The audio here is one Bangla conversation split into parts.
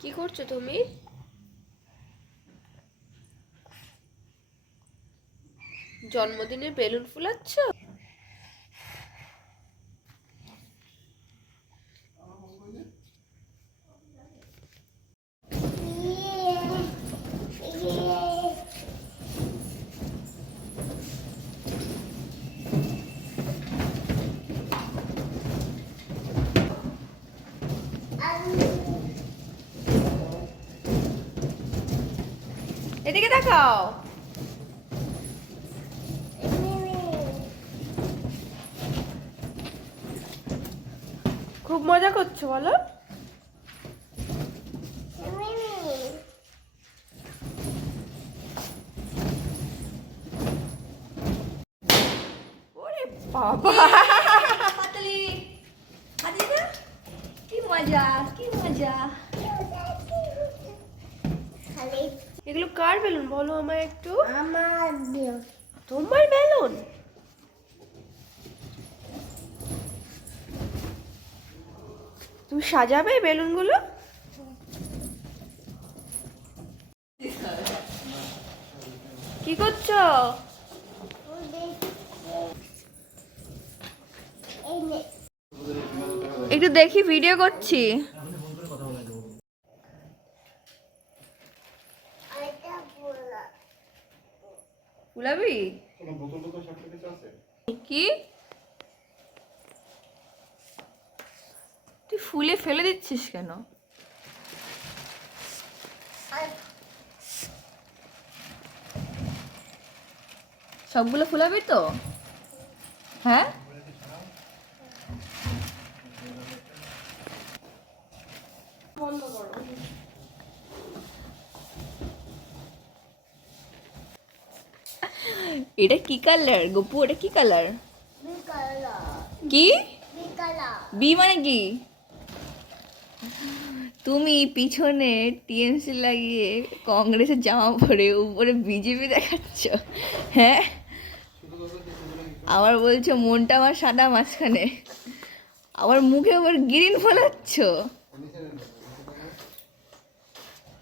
কি করছো তুমি? জন্মদিনে বেলুন ফুলাচ্ছ? এদিকে দেখাও। খুব মজা করছো বলো। ওরে বাবা, পাতলি হাজি না, কি মজা কি মজা। এগুলো কার বেলুন বলো আমায় একটু। আমার তোমার বেলুন? তুমি সাজাবে বেলুনগুলো? কি করছো? একটু দেখি, ভিডিও করছি। ফুলাবি কি? তুই ফুলে ফেলে দিচ্ছিস কেন? সবগুলো ফুলাবি তো? হ্যাঁ, বন্ধ করো। এটা কি কালার গপু? এটা কি কালার? কি বি মানে কি? তুমি পিছনে টিএমসি লাগিয়ে কংগ্রেসের জামা পরে উপরে বিজেপি দেখাচ্ছ, হ্যাঁ? আবার বলছো মনটা আমার সাদা মাঝখানে, আবার মুখে আবার গ্রিন ফোলাচ্ছ।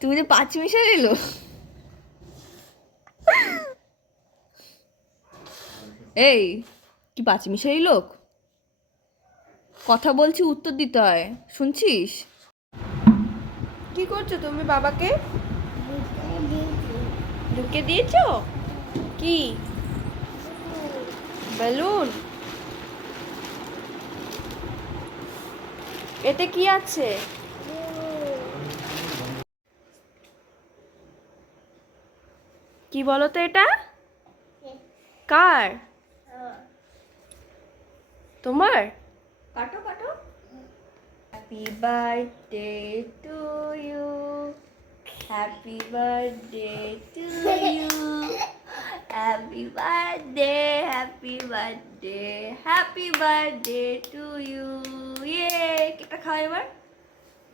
তুমি যে পাঁচ মিশাল এলো। এই, কি পাঁচ মিশালি লোক? কথা বলছি, উত্তর দিতে হয়, শুনছিস? কি করছো তুমি বাবাকে? ঢুকে দিয়েছো? কি বেলুন? এতে কি আছে? কি বলো তো এটা? কার? তোমার? কাটো কাটো। Happy birthday to you, happy birthday to you, happy birthday, happy birthday, happy birthday to you. ইয়ে, কেকটা খাও এবার।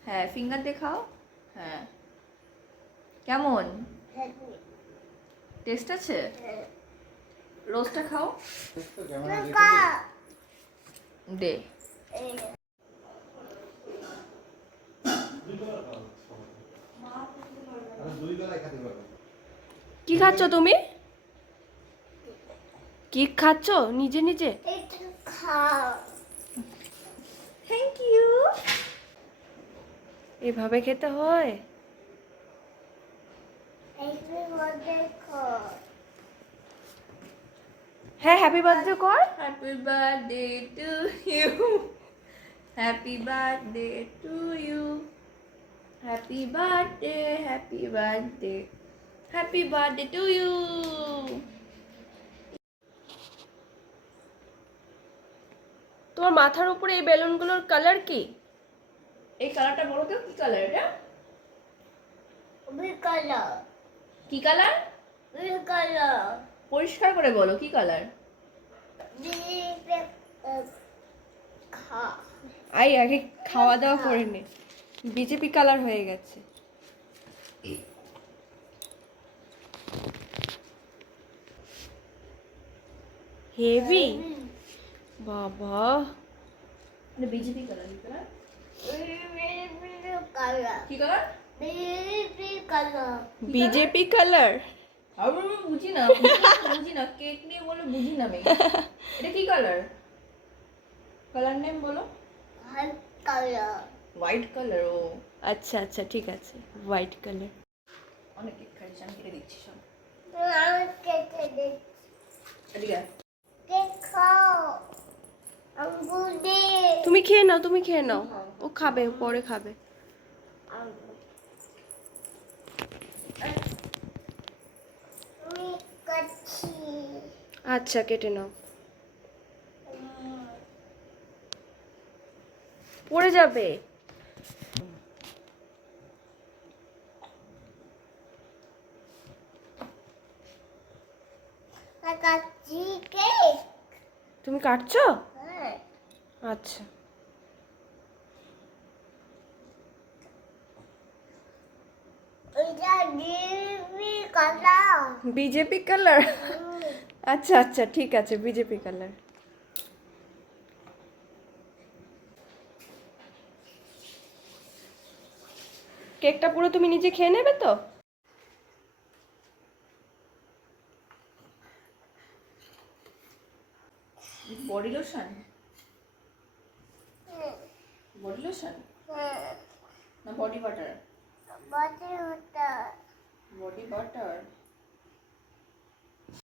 হ্যাঁ, ফিঙ্গার দিয়ে খাও। হ্যাঁ, কেমন টেস্ট আছে? রোজটা খাও। দে। কি খাচ্ছ তুমি? কি খাচ্ছ নিজে নিজে? Thank you. এভাবে খেতে হয়? হ্যাঁ, হ্যাপি বার্থডে কর। Happy birthday to you, happy birthday to you, happy birthday, happy birthday, happy birthday to you. তোমার মাথার উপরে এই বেলুনগুলোর কালার কি? এই কালারটা বলো তো, কি কালার এটা? কি কালার? পরিষ্কার করে বলো, কি কালার? আই আগে খাওয়া দাওয়া করে নে। বিজেপি কালার হয়ে গেছে। হেভি বাবা। বিজেপি কালার, কি কালার? কি কালার? BJP colour. আমি বুঝি না, বুঝি না, কেক নিয়ে বলে বুঝি না আমি। এটা কি কালার? কালার নেম বলো। White colour. ও আচ্ছা আচ্ছা ঠিক আছে, হোয়াইট কালার। অনেক কেক খাইছি, আমি কেটে দিচ্ছি সব। এদিকে আয়। তুমি খেয়ে নাও, তুমি খেয়ে নাও, ও খাবে, পরে খাবে। আচ্ছা কেটে নাও, পড়ে যাবে। তুমি কাটছো? আচ্ছা। BJP colour. আচ্ছা আচ্ছা ঠিক আছে, বিজেপি কালার। কেকটা পুরো তুমি নিজে খেয়ে নেবে তো? বডি লোশন, বডি লোশন না বডি বাটার? Body butter.